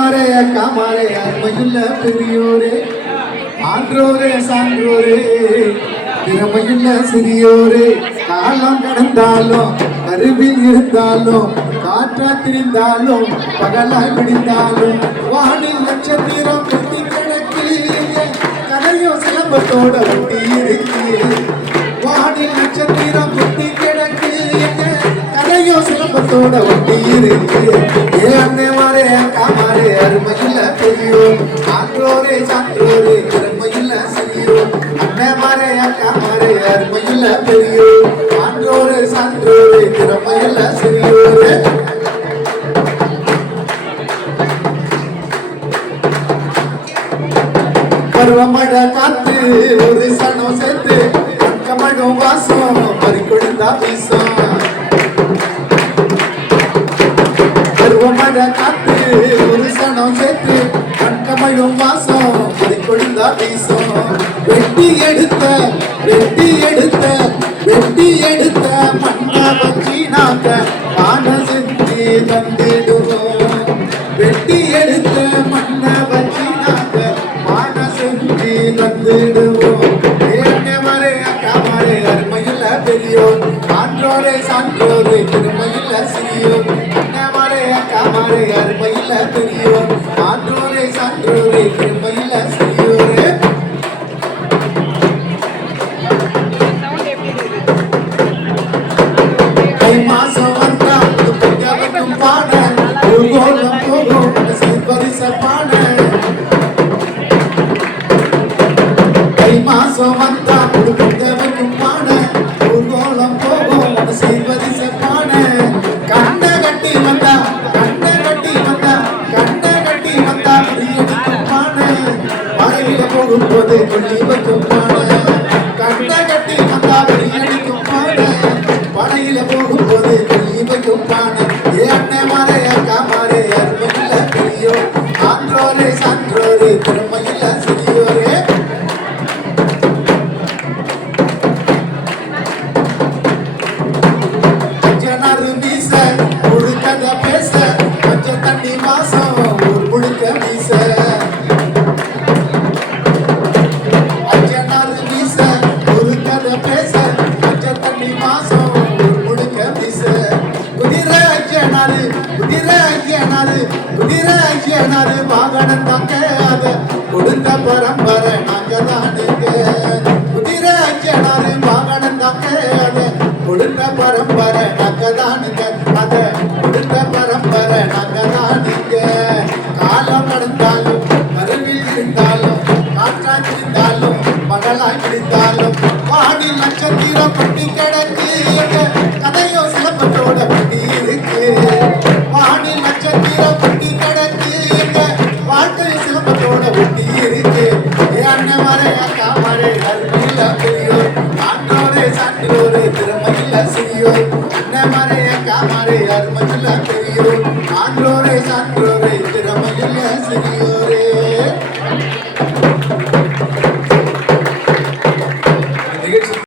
மாரே அருமையுள்ள பெரியோரே. ஆன்றோரே சான்றோரே. திறமையுள்ள சிறியோரே. காலம் கடந்தாலும் அருவில் இருந்தாலும் காற்றா திரிந்தாலும் பகலாய் பிடித்தாலும் வானில் நட்சத்திரம் குத்தி கிடக்கு கதையோ சிலம்பத்தோட ஒட்டி இருக்கு வானில் நட்சத்திரம் குத்தி கிடக்கு கதையோ சிலம்பத்தோட ஒட்டி இருக்கு ஏ அன்னை மாறே பெரியோ ஆன்றோரே சான்றோரே திறமையில சிறியோ. அண்ணே மாறே அக்கா மாறே அருமையில பெரியோ ஆன்றோரே சான்றோரே திறமையில சிறியோரே. பருவமழை காத்து ஒரு சனம் சேர்த்து கமழும் வாசம் பறிக்கொடுந்தா வீசம். பருவமழை காத்து ஒரு சனம் சேர்த்து கமழும் வாசம். பறிக்கொடுந்தா வீசம். வெட்டி எடுத்த வெட்டி எடுத்த வெட்டி எடுத்த மண்ணை வச்சி நாங்க பான செஞ்சு தந்திடுவோம். வெட்டி எடுத்த மண்ணை வச்சி நாங்க பான செஞ்சு தந்திடுவோம். ஏங்க மரே அருமையில் பெரியோர். சான்றோரே சான்றோரே திருமையில் சிறியோர். அண்ணா மரே அருமையில் பெரியோர். தை மாசம் வந்தா ஒரு புத்தகத்தும் பாட ஒரு போகும் சிற்பரிச பாட கண்ண கட்டி வந்தா கண்ண கட்டி வந்தா கண்ண கட்டி வந்தா பிரியடிக்கும் பாட மழையில போகும்போது கொள்ளி வைக்கும் பாட கொஞ்சம் மாசம் ஒரு முழுக்க மீச அஞ்சனாரு வீச ஒரு கதை பேச. அஞ்ச தண்ணி மாசம் ஒரு முழுக்க வீச. குதிர அஞ்சனாரு குதிர அஞ்சனாரு குதிர அஞ்சனாரு வாகனம் தாங்க கொடுத்த பரம்பரை நாங்க. தானுங்க குதிர அஞ்சனாரு வாகனம் தாங்க கொடுத்த பரம்பரை நாங்க. தானுங்க அத கொடுத்த பரம்பரை நாங்க தானுங்க காற்றாய் இருந்தாலும் மகளாய் பிடித்தாலும் வாடி நட்சத்திரம் பட்டி கிடக்கு. கதையோ சிலம்பத்தோட பட்டி இருக்கு. வாடி நட்சத்திரம் பட்டி கிடக்கு. வாழ்க்கை சிலம்பத்தோட ஒட்டி இருக்கு. ஏ அண்ணன் மறை அக்கா மறை அருமையில பெரியோர். ஆண்டோரே சான்றோரே திறமையில சிறியோர். அண்ணன் மறை அக்கா மறை அருமையில் பெரியோர். ஆண்டோரே சான்றோரே திறமையில சிறியோரே.